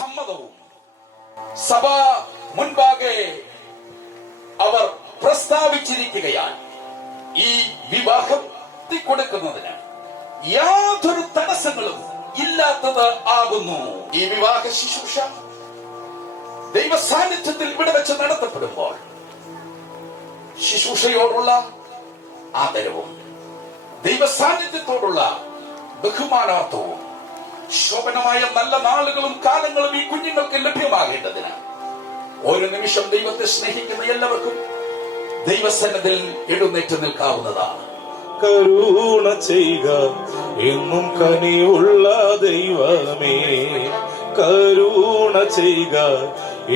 സമ്മതവും സഭ മുൻപാകെ അവർ പ്രസ്താവിച്ചിരിക്കുകയാൽ ഈ വിവാഹം കൊടുക്കുന്നതിന് യാതൊരു തടസ്സങ്ങളും ഇല്ലാത്തത് ആകുന്നു. ഈ വിവാഹ ശുശ്രൂഷ ദൈവ സാന്നിധ്യത്തിൽ ഇവിടെ വെച്ച് നടത്തപ്പെടുമ്പോൾ ശുശ്രൂഷയോടുള്ള ആദരവും ദൈവ സാന്നിധ്യത്തോടുള്ള ബഹുമാനാർത്ഥവും ശോഭനമായ നല്ല നാളുകളും കാലങ്ങളും ഈ കുഞ്ഞുങ്ങൾക്ക് ലഭ്യമാകേണ്ടതിന് ഓരോ നിമിഷം ദൈവത്തെ സ്നേഹിക്കുന്ന എല്ലാവർക്കും ദൈവസന്നിധിയിൽ എഴുന്നേറ്റ് നിൽക്കാവുന്നതാണ്. കരുണ ചെയ്യുക എന്നും കനിയുള്ള ദൈവമേ, കരുണ ചെയ്യുക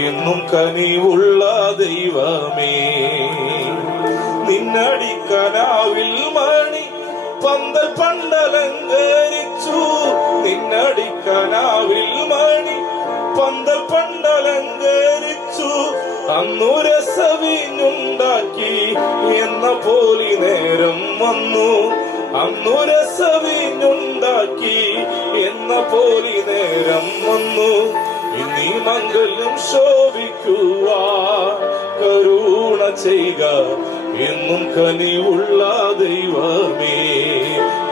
എന്നും കനിയുള്ള ദൈവമേ. നിന്നടിക്കനാവിൽ മണി പന്തൽ പണ്ടലങ്കരിച്ചു, നിന്നടിക്കനാവിൽ മണി പന്തൽ പണ്ടലങ്കരിച്ചു. അന്നു രസവിഞ്ഞുണ്ടാക്കി എന്ന പോലി നേരം വന്നു, അന്നു രസവിഞ്ഞുണ്ടാക്കി എന്ന പോലി നേരം വന്നു. ഇന്നീ മംഗല്യം ശോഭിക്കുവാ കരുണ ചെയ്യുക എന്നും കനിയുള്ള ദൈവമേ,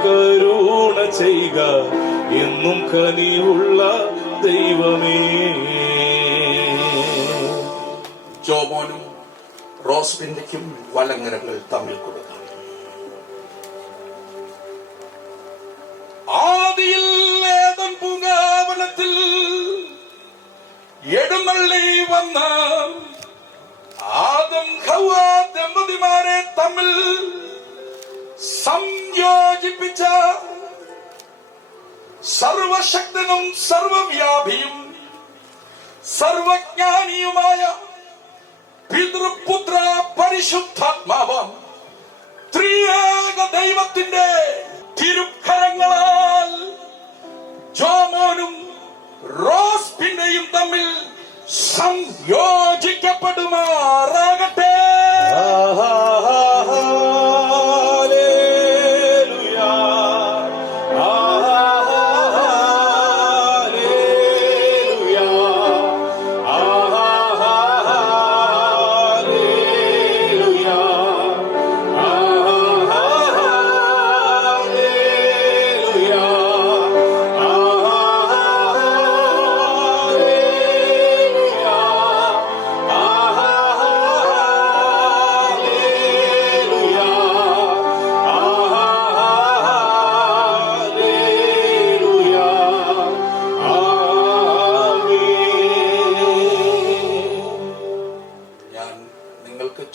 കരുണ ചെയ്യുക എന്നും കനിയുള്ള ദൈവമേ. ജോമോനും റോസ്ബിന്റെക്കും വലങ്കരങ്ങൾ തമ്മിൽ കൊടുക്കാം. ആദിയിൽ ഏദൻ പൂങ്കാവനത്തിൽ എഴുന്നള്ളി വന്ന ആദം ഹവ്വ ദമ്പതിമാരെ തമ്മിൽ സംയോജിപ്പിച്ച സർവശക്തനും സർവവ്യാപിയും സർവജ്ഞാനിയുമായ പിതൃപുത്ര പരിശുദ്ധാത്മാവാം ത്രിയേക ദൈവത്തിന്റെ തിരുക്കരങ്ങളാൽ ജോമോനും റോസ്ബിന്റെയും തമ്മിൽ സംയോജിക്കപ്പെടുമാറാകട്ടെ.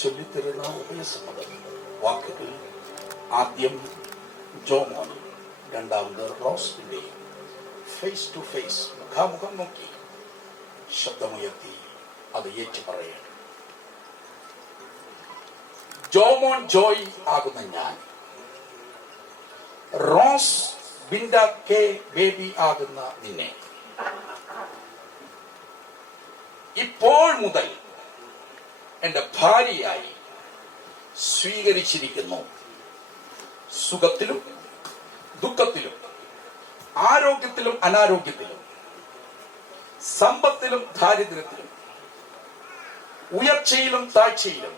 ചൊല്ലിത്തരുന്ന ഉപയസമ്മതം വാക്കുകൾ ആദ്യം ജോമോനും രണ്ടാമത് റോസ്ബിന്റെയും ഫേസ് ടു ഫേസ് മുഖാമുഖം നോക്കി ശബ്ദമുയർത്തി അത് ഏറ്റു പറയണം. ജോമോൻ ജോയ് ആകുന്ന ഞാൻ, റോസ് ബിൻഡ കെ ബേബി ആകുന്ന നിന്നെ ഇപ്പോൾ മുതൽ എന്റെ ഭാര്യയായി സ്വീകരിച്ചിരിക്കുന്നു. സുഖത്തിലും ദുഃഖത്തിലും ആരോഗ്യത്തിലും അനാരോഗ്യത്തിലും സമ്പത്തിലും ദാരിദ്ര്യത്തിലും ഉയർച്ചയിലും താഴ്ചയിലും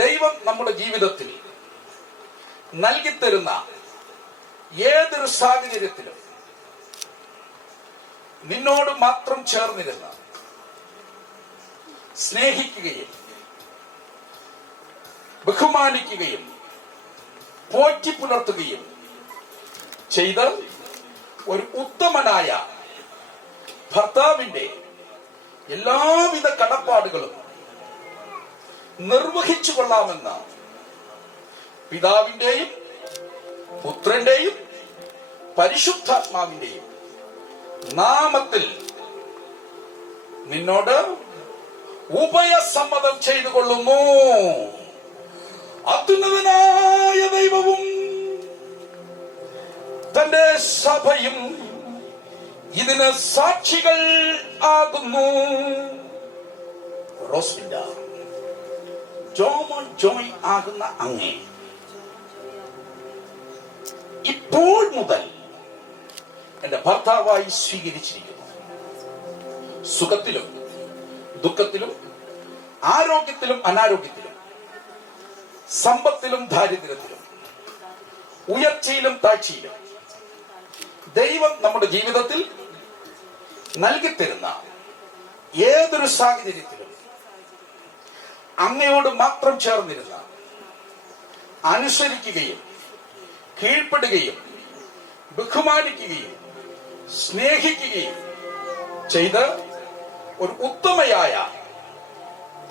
ദൈവം നമ്മുടെ ജീവിതത്തിൽ നൽകിത്തരുന്ന ഏതൊരു സാഹചര്യത്തിലും നിന്നോട് മാത്രം ചേർന്നിരുന്ന സ്നേഹിക്കുകയും ബഹുമാനിക്കുകയും പോറ്റി പുലർത്തുകയും ചെയ്ത് ഒരു ഉത്തമനായ ഭർത്താവിന്റെ എല്ലാവിധ കടപ്പാടുകളും നിർവഹിച്ചു കൊള്ളാമെന്ന പിതാവിന്റെയും പുത്രന്റെയും പരിശുദ്ധാത്മാവിന്റെയും നാമത്തിൽ നിന്നോട് ഉഭയസമ്മതം ചെയ്തു കൊള്ളുന്നു. അത്യുന്നതനായ ദൈവവും തന്റെ സഭയും ഇതിന് സാക്ഷികൾ ആകുന്നു. റോസ്ബിൻഡ, ജോമോൻ ജോയ് ആകുന്ന അങ്ങേ ഇപ്പോൾ മുതൽ എന്റെ ഭർത്താവായി സ്വീകരിച്ചിരിക്കുന്നു. സുഖത്തിലും ദുഃഖത്തിലും ആരോഗ്യത്തിലും അനാരോഗ്യത്തിലും സമ്പത്തിലും ദാരിദ്ര്യത്തിലും ഉയർച്ചയിലും താഴ്ചയിലും ദൈവം നമ്മുടെ ജീവിതത്തിൽ നൽകിത്തരുന്ന ഏതൊരു സാഹചര്യത്തിലും അങ്ങയോട് മാത്രം ചേർന്നിരുന്ന അനുസരിക്കുകയും കീഴ്പ്പെടുകയും ബഹുമാനിക്കുകയും സ്നേഹിക്കുകയും ചെയ്ത് ഒരു ഉത്തമയായ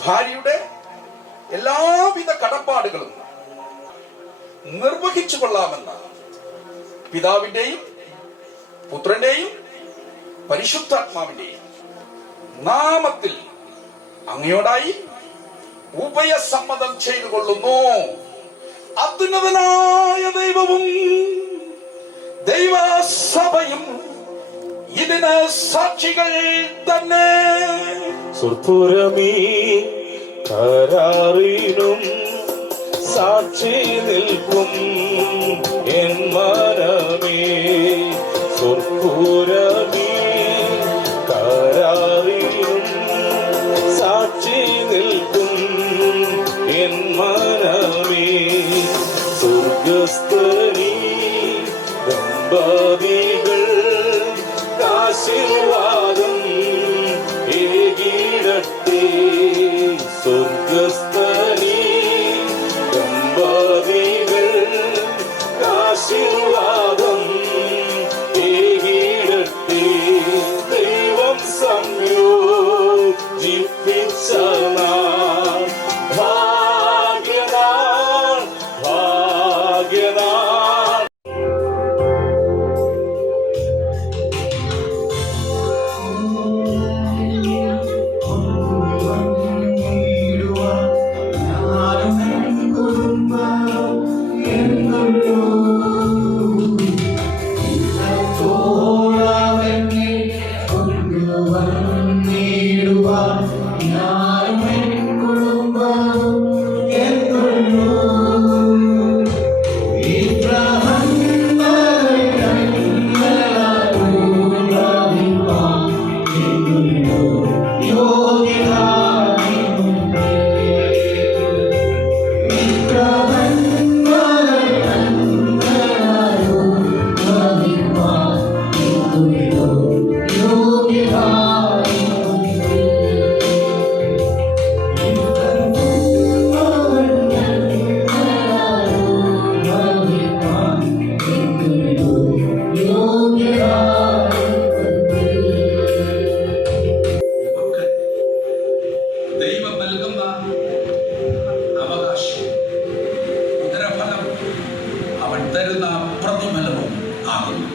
ഭാര്യയുടെ എല്ലാവിധ കടപ്പാടുകളും നിർവഹിച്ചു കൊള്ളാമെന്ന പിതാവിന്റെയും പുത്രന്റെയും പരിശുദ്ധാത്മാവിന്റെയും നാമത്തിൽ അങ്ങയോടായി ഉഭയസമ്മതം ചെയ്തു കൊള്ളുന്നു. അത്യുന്നതനായ ദൈവവും ദൈവസഭയും ഇതിന് സാക്ഷികൾ തന്നെ. സുർപുരമീ കരാറിനും സാക്ഷി നിൽക്കും എൻ മനമേ. സുർപുരമീ കരാറിനും സാക്ഷി നിൽക്കും എൻ മനമേ. സ്വർഗസ്ഥനീ ദമ്പതികൾ ആശീർവാദം ഏകിടട്ടെ. സ്വർഗസ്ഥനീ ദമ്പതികൾ ആശീർവാദം ഏകിടട്ടെ. ദൈവം സംയോജിപ്പിച്ച നാൾ ഭാഗ്യനാൾ ഭാഗ്യനാൾ. ദൈവം നൽകുന്ന അവകാശം ഉദരഫലം അവൻ തരുന്ന പ്രതിഫലവും ആകുന്നു.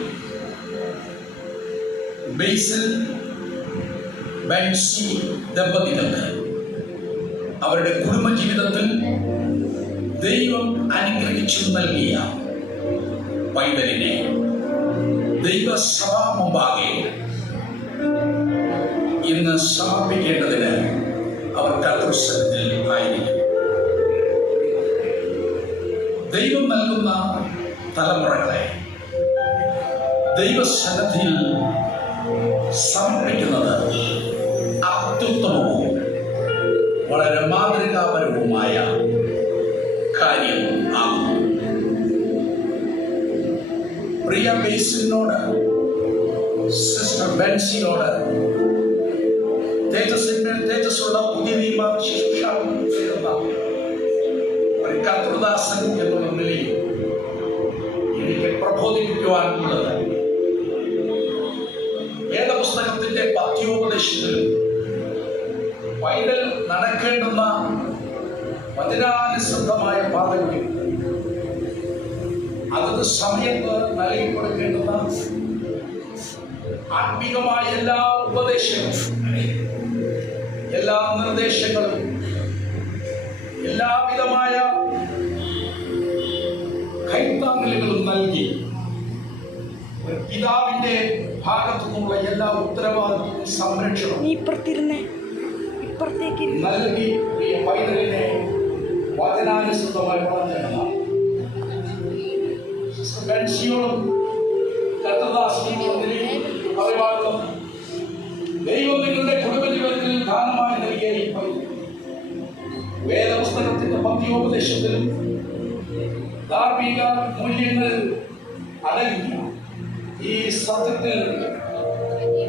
ബേസിൽ ബെൻസി ദമ്പതികൾക്ക് അവരുടെ കുടുംബജീവിതത്തിൽ ദൈവം അനുഗ്രഹിച്ചു നൽകിയ പൈതലിനെ ദൈവസഭാ മുമ്പാകെ ഇന്ന് സമർപ്പിക്കേണ്ടതിന് അവർ കർത്തൃസന്നിധിയിൽ ആയിരിക്കും. ദൈവം നൽകുന്ന തലമുറകളെ ദൈവസന്നിധിയിൽ സമർപ്പിക്കുന്നത് അത്യുത്തമവും വളരെ മാതൃകാപരവുമായ കാര്യം ആകുന്നു. പ്രിയ ബേസിനോട്, സിസ്റ്റർ ബെൻസിയോട് തേജസ്സുള്ള പുതിയ നിയമ ശുശ്രൂഷ ചെയ്യുന്ന ഒരു കർത്തൃദാസൻ എന്നുള്ള നിലയിൽ എനിക്ക് പ്രബോധിപ്പിക്കുവാനുള്ളത് വേദപുസ്തകത്തിന്റെ പദ്യോപദേശത്തിലും പൈതൽ നടക്കേണ്ടുന്ന വചനാനുസൃതമായ പാതകളിൽ അതത് സമയത്ത് നൽകി കൊടുക്കേണ്ടുന്ന ആത്മീകമായ എല്ലാ ഉപദേശങ്ങളും, എല്ലാ നിർദ്ദേശങ്ങളും, എല്ലാവിധമായ കൈത്താങ്ങലുകളും നൽകി ഒരു പിതാവിന്റെ ഭാഗത്തു നിന്നുള്ള എല്ലാ ഉത്തരവാദിത്വവും സംരക്ഷണവും നൽകി ഈ പൈതലിനെ വചനാനുസൃതമായി വളർത്തേണ്ടതാണ്. ബെൻസിയോടും കർത്തൃദാസിനോടും പറയുവാനുള്ള ദൈവം നിങ്ങളുടെ പത്യോപദേശത്തിലും ധാർമ്മിക മൂല്യങ്ങൾ അടങ്ങിയ ഈ സത്യത്തിൽ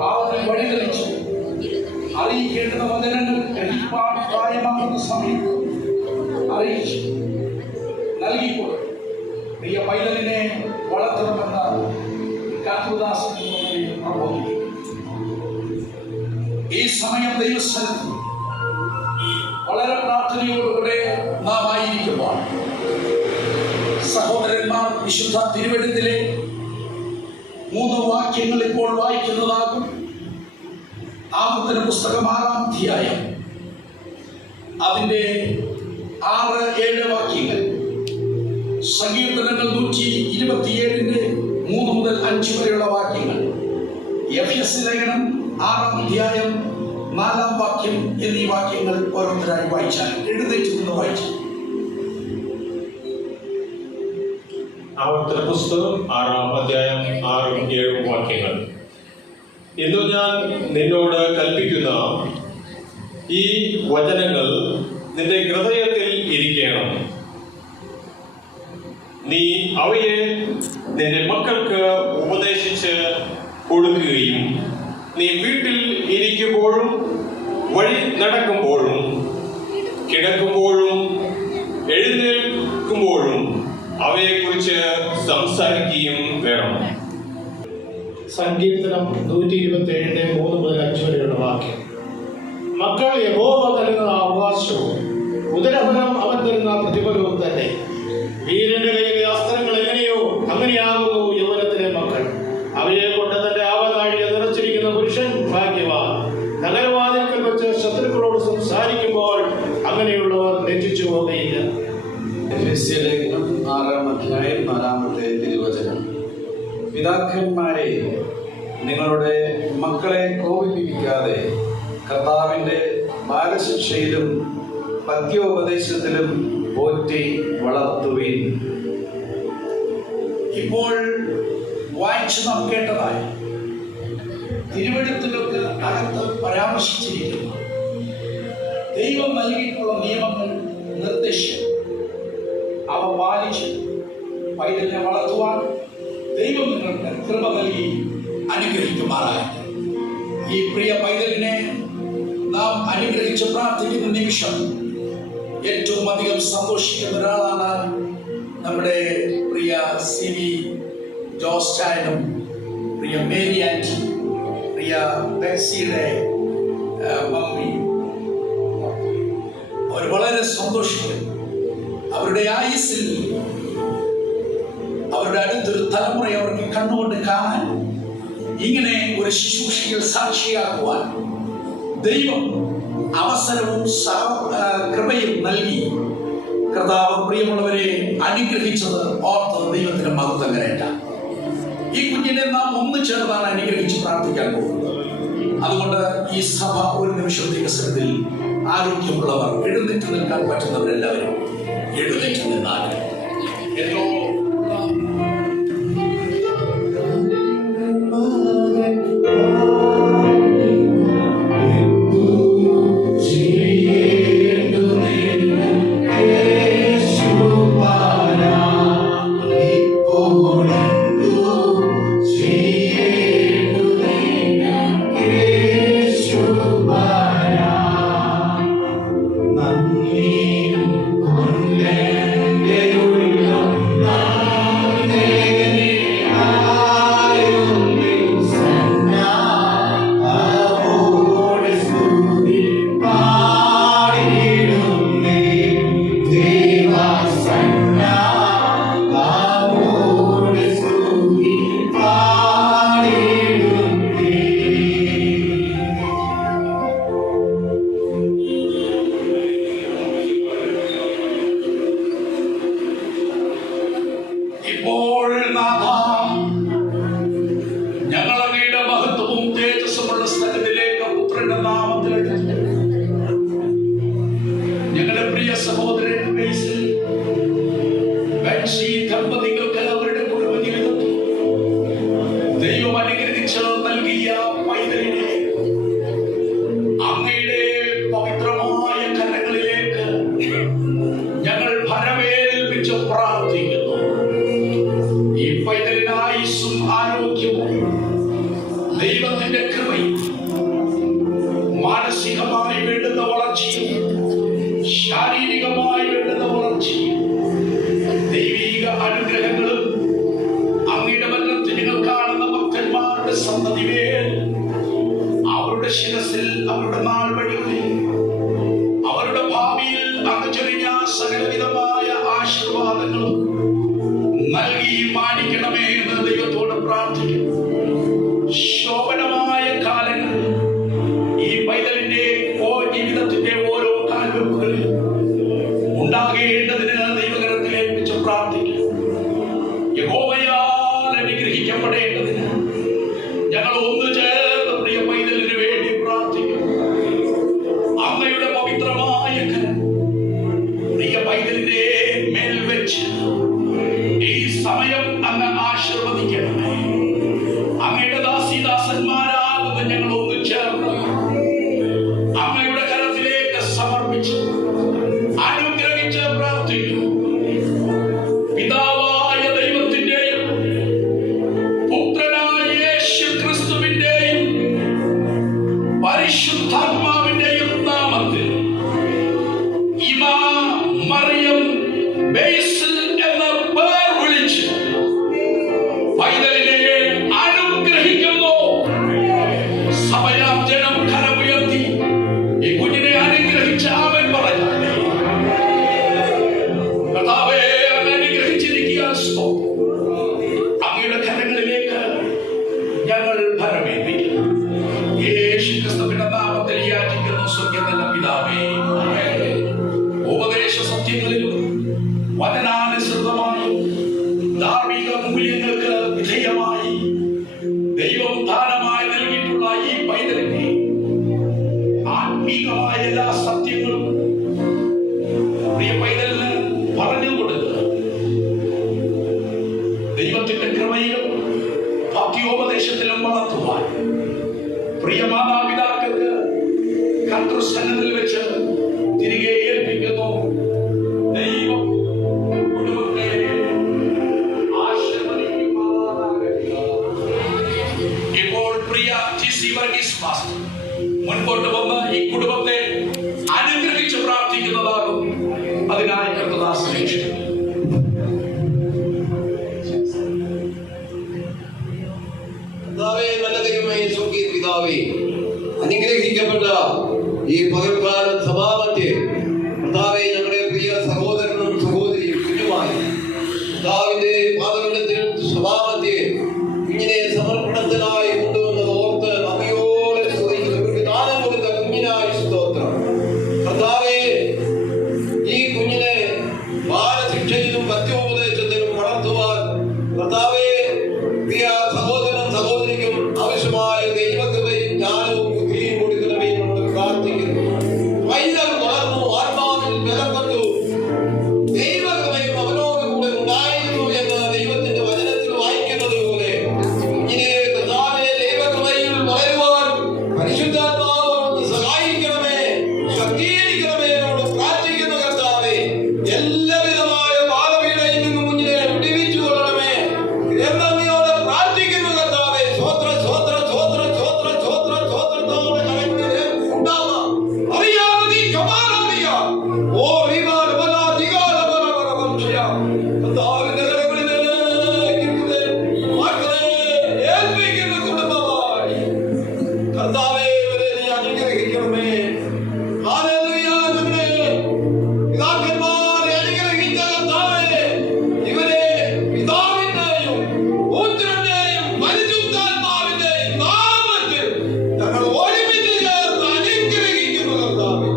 അവർ വഴിതെളിച്ചു അറിയിക്കേണ്ടുന്ന വചനങ്ങൾ ഗ്രഹിപ്പാൻ പ്രായമാകുന്ന സമയത്ത് അറിയിച്ചു നൽകിക്കൊണ്ട് പ്രിയ പൈതലിനെ വളർത്തണമെന്ന കർത്തൃദാസൻ പ്രബോധിക്കും. ഈ സമയം ദൈവസ്ഥലത്ത് വളരെ പ്രാർത്ഥനയോടുകൂടെ നാം ആയിരിക്കുമ്പോൾ സഹോദരന്മാർ വിശുദ്ധ തിരുവെഴുത്തിലെ 3 വാക്യങ്ങൾ ഇപ്പോൾ വായിക്കുന്നതാകും. ആവർത്തന പുസ്തകം 6-ാം അധ്യായം അതിൻ്റെ 6-7 വാക്യങ്ങൾ, സങ്കീർത്തനങ്ങൾ 127-ന്റെ 3 മുതൽ 5 വരെയുള്ള വാക്യങ്ങൾ, എഫെസ്യ ലേഖനം 6-ാം അധ്യായം 4-ാം വാക്യം എന്നീ വാക്യങ്ങൾ ഓരോരുത്തരായി വായിച്ചാൽ എഴുന്നേറ്റ് നിന്ന് വായിച്ചു. ആവർത്തന പുസ്തകം 6-ാം അധ്യായം 6-7 വാക്യങ്ങൾ. ഇന്നു ഞാൻ നിന്നോട് കൽപ്പിക്കുന്ന ഈ വചനങ്ങൾ നിന്റെ ഹൃദയത്തിൽ ഇരിക്കണം. നീ അവയെ നിന്റെ മക്കൾക്ക് ഉപദേശിച്ച് കൊടുക്കുകയും നീ വീട്ടിൽ ഇരിക്കുമ്പോഴും വഴി നടക്കുമ്പോഴും കിടക്കുമ്പോഴും എഴുന്നേൽക്കുമ്പോഴും അവയെക്കുറിച്ച് സംസാരിക്കുകയും വേണം. സങ്കീർത്തനം 127-ന്റെ 3 മുതൽ 5 വരെയുള്ള വാക്യം. മക്കൾ യഹോവ തരുന്ന അവകാശവും ഉദരഫലം അവൻ തരുന്ന പ്രതിഫലവും തന്നെ. വീരന്റെ കയ്യിലെ അസ്ത്രങ്ങൾ എങ്ങനെയോ അങ്ങനെയാകുന്നു യൗവനത്തിലെ മക്കൾ. അവയെ കൊണ്ട് തന്റെ ആവനാഴിക നിറച്ചിരിക്കുന്ന പുരുഷൻ ഭാഗ്യവാൻ. നഗരവാതിൽക്കൽ വെച്ച് ശത്രുക്കളോട് സംസാരിക്കുമ്പോൾ അങ്ങനെയുള്ളവർ ലജ്ജിച്ചു പോകുകയില്ല. എഫെസ്യ ലേഖനം 6-ാം അധ്യായം 4-ാമത്തെ തിരുവചനം. പിതാക്കന്മാരെ, നിങ്ങളുടെ മക്കളെ കോപിപ്പിക്കാതെ കർത്താവിൻ്റെ ബാലശിക്ഷയിലും പത്യോപദേശത്തിലും പോറ്റി വളർത്തുവിൻ. ഇപ്പോൾ വായിച്ചു നാം കേട്ടതായി തിരുവെഴുത്തിലൊക്കെ അകത്ത് പരാമർശിച്ചിരിക്കുന്ന ദൈവം നൽകിയിട്ടുള്ള നിയമങ്ങൾ, നിർദ്ദേശം അവ പാലിച്ച് പൈതലിനെ വളർത്തുവാൻ ദൈവം നിങ്ങൾക്ക് കൃപ നൽകി അനുഗ്രഹിക്കുമാറാകട്ടെ. ഈ പ്രിയ പൈതലിനെ നാം അനുഗ്രഹിച്ച് പ്രാർത്ഥിക്കുന്ന നിമിഷം ഏറ്റവും അധികം സന്തോഷിക്കുന്ന ഒരാളാണ് നമ്മുടെ പ്രിയ CV ജോസ്റ്റാനും പ്രിയ മേരി ആൻറ്റി, പ്രിയ ബെക്സിയുടെ മമ്മി. അവർ വളരെ സന്തോഷിക്കുന്നു. അവരുടെ ആയുസ്സിൽ അവരുടെ അടുത്തൊരു തലമുറയെ അവർക്ക് കണ്ണുകൊണ്ട് കാണാൻ, ഇങ്ങനെ ഒരു ശുശ്രൂഷയിൽ സാക്ഷിയാക്കുവാൻ ദൈവം അവസരവും കൃപയും നൽകി കർത്താവ് പ്രിയമുള്ളവരെ അനുഗ്രഹിച്ചത് ഓർത്ത് ദൈവത്തിന് മഹത്വം കരയറ്റാം. ഈ കുഞ്ഞിനെ നാം ഒന്ന് ചേർന്നാണ് അനുഗ്രഹിച്ച് പ്രാർത്ഥിക്കാൻ പോകുന്നത്. അതുകൊണ്ട് ഈ സഭ ഒരു നിമിഷം വികസനത്തിൽ ആരോഗ്യമുള്ളവർ എഴുന്നേറ്റ് നിൽക്കാൻ പറ്റുന്നവരെല്ലാവരും എഴുന്നേറ്റ് നിന്നാൽ എല്ലോ നന്ദി ചേർന്ന് അമ്മയുടെ കരത്തിലേക്ക് സമർപ്പിച്ച് അനുഗ്രഹിച്ച് പ്രാർത്ഥിക്കുന്നു. പിതാവായ ദൈവത്തിന്റെയും പുത്രനായ യേശു ക്രിസ്തുവിന്റെയും പരിശുദ്ധാത്മാവിന്റെയും നാമത്തിൽ ഇമാ മറിയം ബേസിൽ എന്ന പേർ വിളിച്ച് പൈതലിനെ അനുഗ്രഹിക്കുന്നു. സഭയാം ജനം കരമുയർത്തി ഈ കുഞ്ഞിനെ അനുഗ്രഹിച്ച അവൻ പറഞ്ഞു, കർത്താവേ, അങ്ങ് അനുഗ്രഹിച്ചിരിക്കുക. അങ്ങയുടെ കരങ്ങളിലേക്ക് ഞങ്ങൾ ഫലമേൽപ്പിക്കുന്നു. യേശു ക്രിസ്തുവിന്റെ നാമത്തിൽ യാചിക്കുന്നു. സ്വർഗ്ഗത്തിലെ പിതാവേ, ഉപദേശ സത്യങ്ങളിലും വചനാനുസൃതമായി ധാർമ്മിക മൂല്യങ്ങൾക്ക് വിധേയമായി ദൈവം ദാനമായി നൽകിയിട്ടുള്ള ഈ പൈതലിനെ ആത്മീകമായ എല്ലാ സത്യങ്ങളും പ്രിയ പൈതലിന് പറഞ്ഞു കൊടുക്കുക. ദൈവത്തിന്റെ കൃപയിലും ഭക്തിയോപദേശത്തിലും വളർത്തുവാൻ പ്രിയ മാതാപിതാക്കൾക്ക് കർത്തൃസന്നതിൽ വെച്ച് തിരികെ ഏൽപ്പിക്കുന്നു. ദൈവം കുടുംബത്തെ ആശീർവദിക്കുമാറാകട്ടെ. ഇപ്പോൾ പ്രിയ TC വർഗീസ് മാസ്റ്റർ മുൻപോട്ട് വന്ന് ഈ കുടുംബത്തെ അനുഗ്രഹിച്ച് പ്രാർത്ഥിക്കുന്നതാകും. അതിനായി കർത്തദാസ് രക്ഷിക്കുന്നു. കർത്താവേ, നല്ല ദൈവമേ, സ്വർഗ്ഗീയ പിതാവേ, അനുഗ്രഹിക്കപ്പെട്ട ഈ പകൽക്കാല സമാപത്തെ കർത്താവേ, ഞങ്ങളുടെ പ്രിയ സഹോദരനും സഹോദരിയും കുഞ്ഞുമായി കർത്താവിന്റെ പാദപീഠത്തിൽ സമാപത്തെ കുഞ്ഞിനെ സമർപ്പണത്തിനായി കൊണ്ടുവന്നത് ഓർത്ത് നന്ദിയോടെ സ്തുതിക്കുന്നു. ഇവർക്ക് ദാനം കൊടുത്ത കുഞ്ഞിനായി സ്തോത്രം. കർത്താവേ, ഈ കുഞ്ഞിനെ ബാലശിക്ഷയിലും പത്യോപദേശത്തിലും വളർത്തുവാൻ കർത്താവേ, പ്രിയ സഹോദരനും സഹോദരിക്കും ആവശ്യമായ ദൈവകൃപയും ജ്ഞാനവും ബുദ്ധിയും കൊടുക്കണമേ എന്ന് പ്രാർത്ഥിക്കുന്നു. പൈതൽ വളർന്നു, ആത്മാവിൽ ബലപ്പെട്ടു, ദൈവകൃപയും അവനോട് കൂടെ ഉണ്ടായിരുന്നു എന്ന് ദൈവത്തിന്റെ വചനത്തിൽ വായിക്കുന്നത് പോലെ കുഞ്ഞിനെ കർത്താവേ, ദൈവകൃപയിൽ വളരുവാൻ പരിശുദ്ധാത്മാവ് സഹായിക്കണമേ, ശക്തീകരിക്കണമേ എന്നോട് പ്രാർത്ഥിക്കുന്നു. കർത്താവേ, എല്ലാവിധമായ പാപപീഡയിൽ നിന്ന് കുഞ്ഞിനെ വിടുവിച്ചു കൊള്ളണമേ എന്നോട് പ്രാർത്ഥിക്കുന്നു. കർത്താവേ, സ്വോത്ര സ്വോത്ര സ്വോത്ര സ്വോത്ര സ്വോത്ര സ്വോത്രത്തോടെ കരങ്ങളിൽ ഉണ്ടാവാം. അറിയാതെ നീ കമാനറിയാ ഓ വിമാന ബല ദിഗാല ബല ബല വംശയ കർത്താവിന്റെ കരങ്ങളിലേക്ക് മക്കളെ ഏൽപ്പിക്കുന്ന കുടുംബമായി കർത്താവേ, ഇവരെ നീ അനുഗ്രഹിക്കണമേ. ഹല്ലേലൂയ. നമ്മുടെ പിതാക്കന്മാരെ അനുഗ്രഹിച്ച കർത്താവേ, ഇവരെ പിതാവിന്റെയും പുത്രന്റെയും പരിശുദ്ധാത്മാവിന്റെയും നാമത്തിൽ ഞങ്ങൾ ഒരുമിച്ച് ചേർന്ന് അനുഗ്രഹിക്കുന്നു. കർത്താവേ,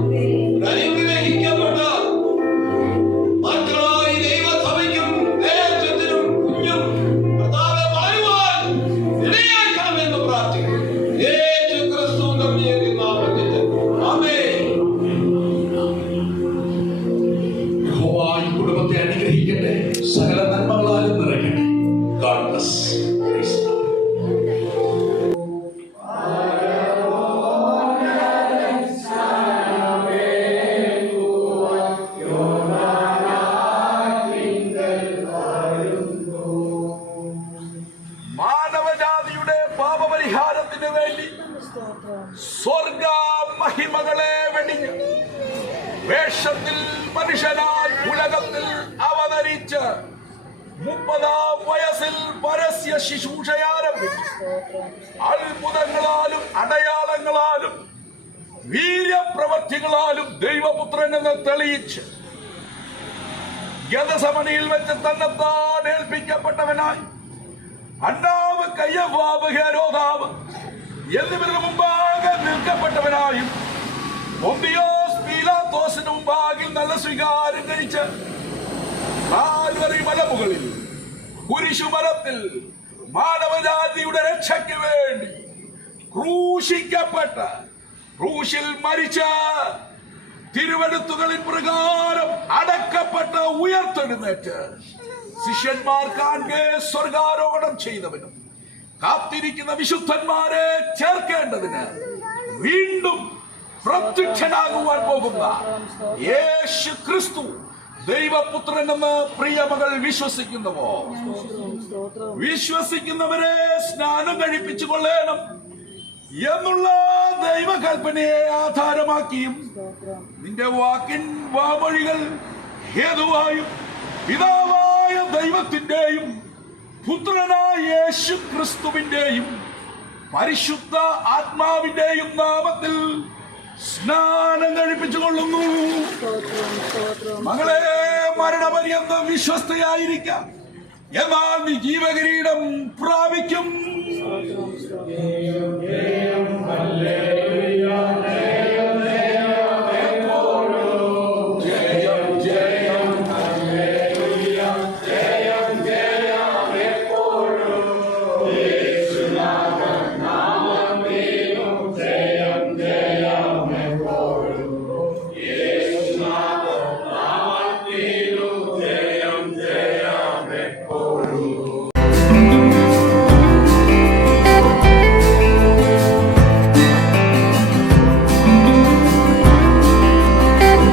അനുഗ്രഹിക്കപ്പെട്ട മക്കളായി ദൈവസഭയ്ക്കും ദേശത്തിനും കുഞ്ഞും കർത്താവേ വളരുവാൻ ഇടയാക്കണമെന്ന് പ്രാർത്ഥിക്കുന്നു. യേശു ക്രിസ്തുവിന്റെ വലിയ നാമത്തിൽ ആമേൻ. യഹോവ ഈ കുടുംബത്തെ അനുഗ്രഹിക്കട്ടെ, സകല നന്മകളാലും നിറയ്ക്കട്ടെ. God bless. Praise the Lord. മാനവജാതിയുടെ പാപപരിഹാരത്തിന് വേണ്ടി സ്വർഗ മഹിമകളെ വെടിഞ്ഞ് വേഷത്തിൽ മനുഷ്യനായി ഉലകത്തിൽ അവതരിച്ച് 30-ാം വയസ്സിൽ പരസ്യ ശുശ്രൂഷയാരംഭിച്ചു. അത്ഭുതങ്ങളാലും അടയാളങ്ങളാലും വീര്യപ്രവൃത്തികളാലും ദൈവപുത്രനെന്ന് തെളിയിച്ച് ഗതസമണിയിൽ വെച്ച് തന്നെത്താൻ ഏൽപ്പിക്കപ്പെട്ടവനായി അന്നാവ്, കയ്യവാവ്, ഹെരോദാവ് എന്നിവരുടെ മുമ്പാകെ നിൽക്കപ്പെട്ടവനായും പൊന്തിയോസ് പീലാത്തോസിന് മുമ്പാകിൽ നല്ല സ്വീകാരം കഴിച്ച് കാൽവരി മലമുകളിൽ കുരിശുമരത്തിൽ മാനവജാതിയുടെ രക്ഷയ്ക്ക് വേണ്ടി ക്രൂശിക്കപ്പെട്ട, ക്രൂശിൽ മരിച്ച, തിരുവെഴുത്തുകളിൻ പ്രകാരം അടക്കപ്പെട്ട, ഉയർത്തെഴുന്നേറ്റ് ശിഷ്യന്മാർ കാണെ സ്വർഗാരോഹണം ചെയ്തവനും കാത്തിരിക്കുന്ന വിശുദ്ധന്മാരെ ചേർക്കേണ്ടതിന് വീണ്ടും പ്രത്യക്ഷനാകുവാൻ പോകുന്ന യേശു ക്രിസ്തു ദൈവപുത്രനെന്ന് പ്രിയമകൾ വിശ്വസിക്കുന്നുവോ? വിശ്വസിക്കുന്നവരെ സ്നാനം കഴിപ്പിച്ചു കൊള്ളേണം എന്നുള്ള ദൈവകൽപ്പനയെ ആധാരമാക്കിയും നിന്റെ വാക്കിൻ വാമൊഴികൾ ഹേതുവായും പിതാവായ ദൈവത്തിന്റെയും പുത്രനായ യേശു ക്രിസ്തുവിന്റെയും പരിശുദ്ധ ആത്മാവിന്റെയും നാമത്തിൽ സ്നാനം കഴിപ്പിച്ചു കൊള്ളുന്നു. മകളെ, മരണപര്യന്തം വിശ്വസ്തയായിരിക്കാം, എന്നാൽ നീ ജീവകിരീടം പ്രാപിക്കും.